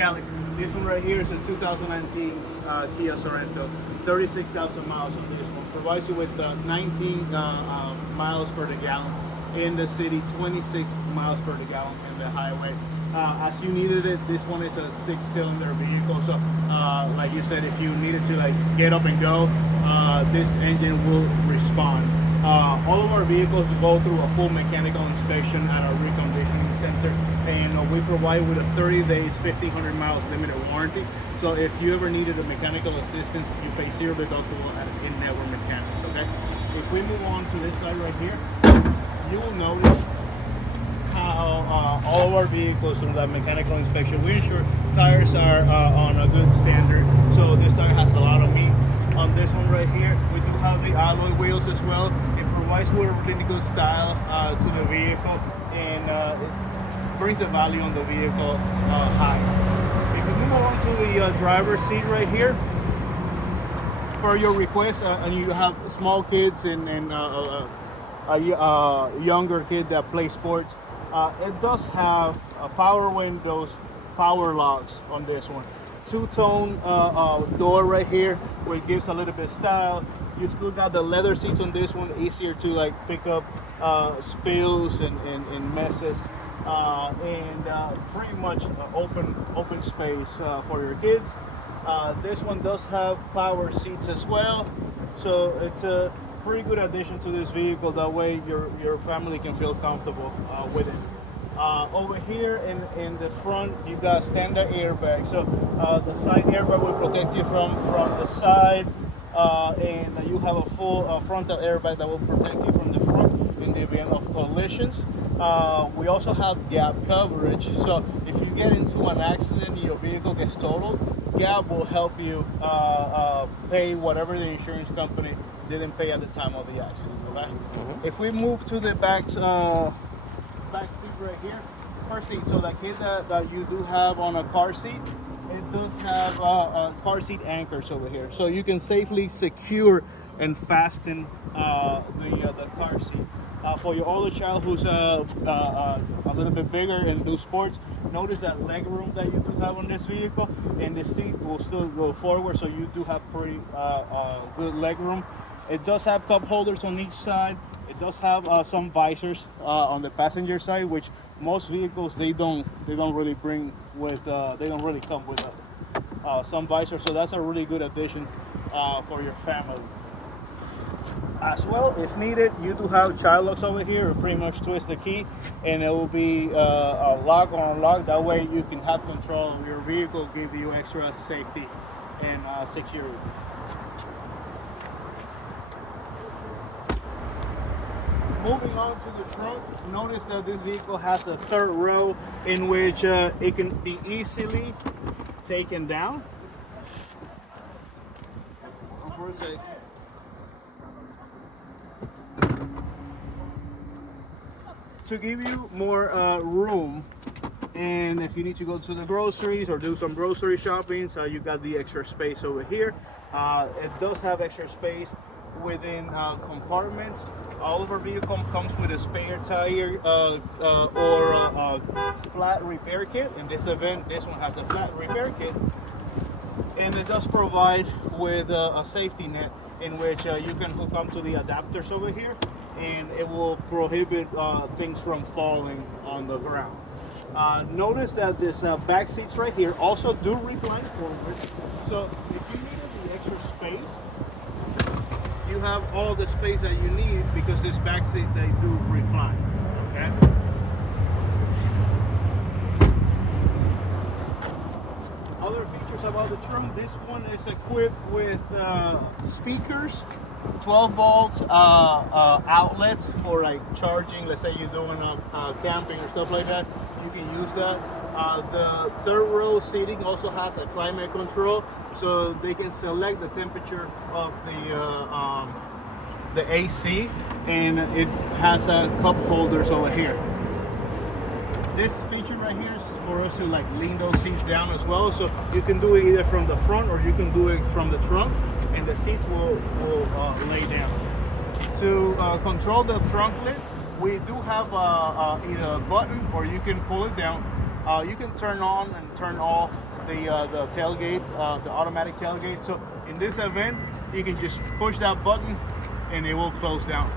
Hey Alex, this one right here is a 2019 Kia Sorento. 36,000 miles on this one. Provides you with 19 miles per the gallon in the city, 26 miles per the gallon in the highway. As you needed it, this one is a 6-cylinder vehicle. So, like you said, if you needed to like get up and go, this engine will respond. All of our vehicles go through a full mechanical inspection at our reconditioning center, and we provide with a 30 days, 1,500 miles limited warranty. So if you ever needed a mechanical assistance, you pay zero deductible at in-network mechanics. Okay. If we move on to this side right here, you will notice how all of our vehicles through that mechanical inspection, we ensure tires are on a good standard. So this tire has a lot of meat. On this one right here, we do have the alloy wheels as well. It provides with a really good style to the vehicle, and it brings the value on the vehicle high. If we move on to the driver's seat right here, for your request, and you have small kids and a younger kid that play sports, it does have power windows, power locks on this one. Two-tone door right here, where it gives a little bit of style. You still got the leather seats on this one, easier to like pick up spills and messes, and pretty much open space for your kids. This one does have power seats as well, so it's a pretty good addition to this vehicle. That way your family can feel comfortable with it. Over here in the front, you got standard airbags. So the side airbag will protect you from the side, and you have a full frontal airbag that will protect you from the front in the event of collisions. We also have gap coverage. So if you get into an accident and your vehicle gets totaled, gap will help you pay whatever the insurance company didn't pay at the time of the accident. Okay? Mm-hmm. If we move to the back seat right here, first thing, so the kid that you do have on a car seat, it does have car seat anchors over here, so you can safely secure and fasten the car seat. For your older child who's a little bit bigger and do sports, notice that leg room that you do have on this vehicle, and the seat will still go forward, so you do have pretty good leg room. It does have cup holders on each side. It does have some visors on the passenger side, which most vehicles they don't really bring with. They don't really come with some visors, so that's a really good addition for your family. As well, if needed, you do have child locks over here. You pretty much twist the key, and it will be a lock or unlock. That way, you can have control of your vehicle, give you extra safety and security. Moving on to the trunk, notice that this vehicle has a third row in which it can be easily taken down. To give you more room, and if you need to go to the groceries or do some grocery shopping, so you got the extra space over here. It does have extra space within compartments. All of our vehicle comes with a spare tire or a flat repair kit. In this event, this one has a flat repair kit, and it does provide with a safety net in which you can hook up to the adapters over here, and it will prohibit things from falling on the ground. Notice that this back seats right here also do recline forward, so if you needed the extra space, you have all the space that you need, because this back seats, they do recline. Okay. Other features about the trunk, this one is equipped with speakers, 12 volts outlets for like charging. Let's say you're doing camping or stuff like that, you can use that. The third row seating also has a climate control, so they can select the temperature of the AC, and it has cup holders over here. This feature right here is for us to like lean those seats down as well, so you can do it either from the front or you can do it from the trunk, and the seats will lay down. To control the trunk lid, we do have either a button or you can pull it down. You can turn on and turn off the tailgate, the automatic tailgate. So in this event, you can just push that button and it will close down.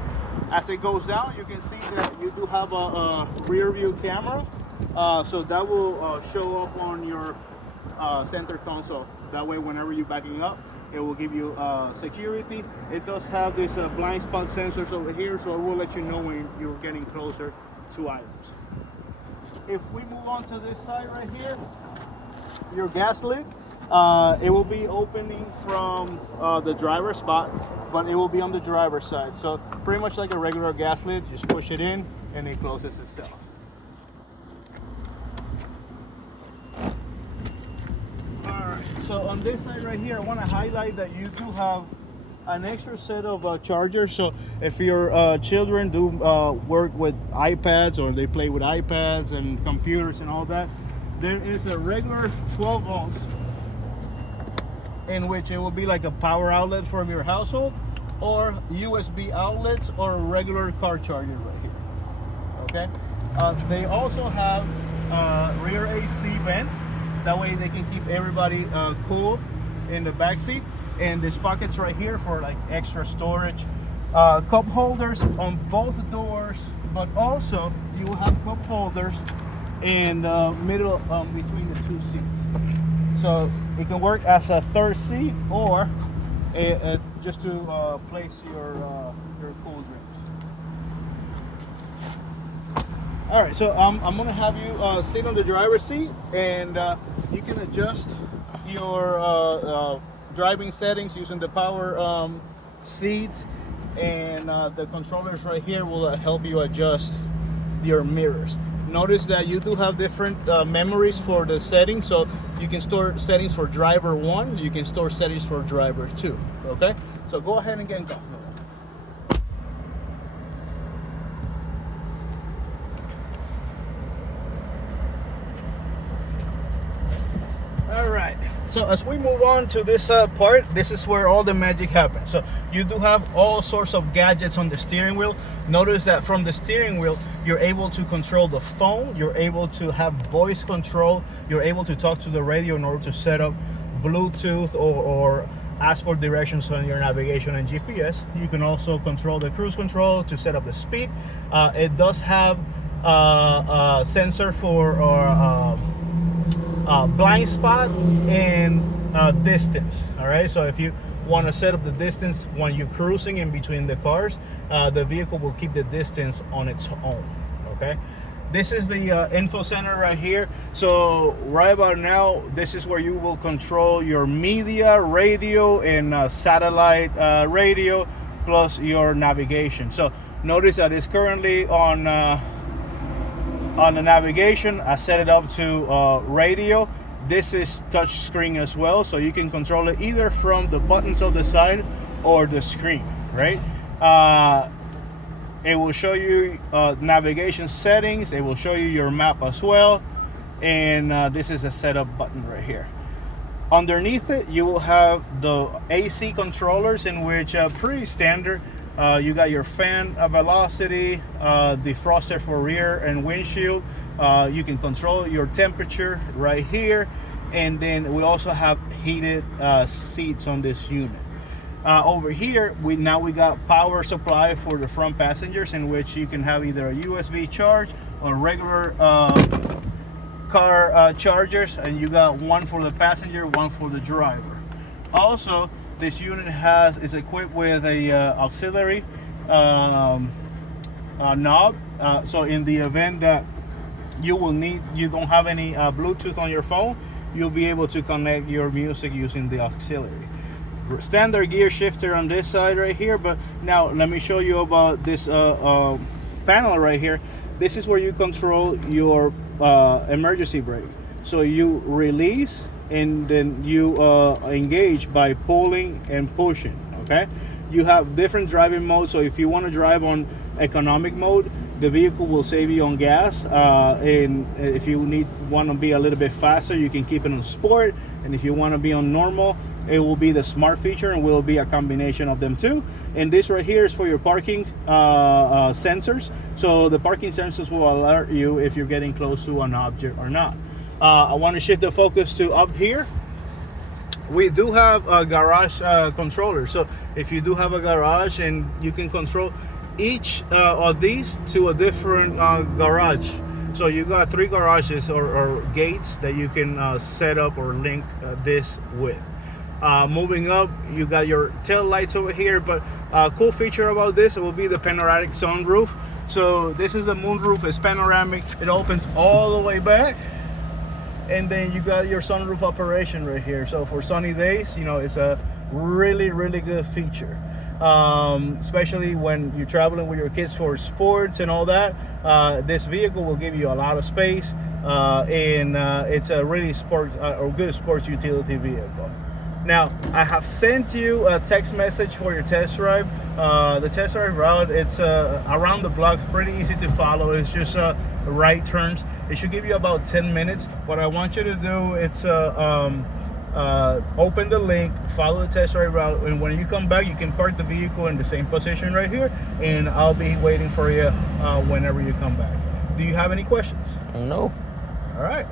As it goes down, you can see that you do have a rear view camera. So that will show up on your center console. That way, whenever you're backing up, it will give you security. It does have this blind spot sensors over here, so it will let you know when you're getting closer to items. If we move on to this side right here, your gas lid, it will be opening from the driver's spot, but it will be on the driver's side. So pretty much like a regular gas lid, just push it in and it closes itself. So on this side right here, I want to highlight that you do have an extra set of chargers. So if your children do work with iPads or they play with iPads and computers and all that, there is a regular 12 volts in which it will be like a power outlet from your household, or USB outlets, or a regular car charger right here. Okay. They also have rear AC vents. That way they can keep everybody cool in the back seat. And there's pockets right here for like extra storage. Cup holders on both doors, but also you will have cup holders in the middle between the two seats. So it can work as a third seat, or just to place your cool drinks. All right, so I'm gonna have you sit on the driver's seat, and you can adjust your driving settings using the power seat, and the controllers right here will help you adjust your mirrors. Notice that you do have different memories for the settings, so you can store settings for driver 1, you can store settings for driver 2. Okay, so go ahead and get going. All right, so as we move on to this part, this is where all the magic happens. So you do have all sorts of gadgets on the steering wheel. Notice that from the steering wheel, you're able to control the phone, you're able to have voice control, you're able to talk to the radio in order to set up Bluetooth or ask for directions on your navigation and GPS. You can also control the cruise control to set up the speed. It does have a sensor for blind spot and distance. All right, so if you want to set up the distance when you're cruising in between the cars, the vehicle will keep the distance on its own. Okay, this is the info center right here. So right about now, this is where you will control your media, radio, and satellite radio, plus your navigation. So notice that it's currently on the navigation. I set it up to radio. This is touch screen as well, so you can control it either from the buttons on the side or the screen, right? It will show you navigation settings. It will show you your map as well. And this is a setup button right here. Underneath it, you will have the AC controllers, in which pretty standard. You got your fan velocity, defroster for rear and windshield. You can control your temperature right here, and then we also have heated seats on this unit. Over here, we got power supply for the front passengers, in which you can have either a USB charge or regular car chargers, and you got one for the passenger, one for the driver. Also, this unit is equipped with a auxiliary knob. So in the event that you don't have any Bluetooth on your phone, you'll be able to connect your music using the auxiliary. Standard gear shifter on this side right here. But now let me show you about this panel right here. This is where you control your emergency brake. So you release and then you engage by pulling and pushing. Okay, you have different driving modes. So if you want to drive on economic mode, the vehicle will save you on gas, and if you want to be a little bit faster, you can keep it on sport, and if you want to be on normal, it will be the smart feature, and will be a combination of them too. And this right here is for your parking sensors. So the parking sensors will alert you if you're getting close to an object or not. I want to shift the focus to up here. We do have a garage controller. So if you do have a garage, and you can control each of these to a different garage. So you got 3 garages or gates that you can set up or link this with. Moving up, you got your tail lights over here, but a cool feature about this will be the panoramic sunroof. So this is the moonroof, it's panoramic, it opens all the way back, and then you got your sunroof operation right here. So for sunny days, you know, it's a really good feature, especially when you're traveling with your kids for sports and all that. This vehicle will give you a lot of space, and it's a really good sports utility vehicle. Now, I have sent you a text message for your test drive. The test drive route, it's around the block, pretty easy to follow. It's just right turns. It should give you about 10 minutes. What I want you to do, it's open the link, follow the test drive route, and when you come back, you can park the vehicle in the same position right here, and I'll be waiting for you whenever you come back. Do you have any questions? No. All right.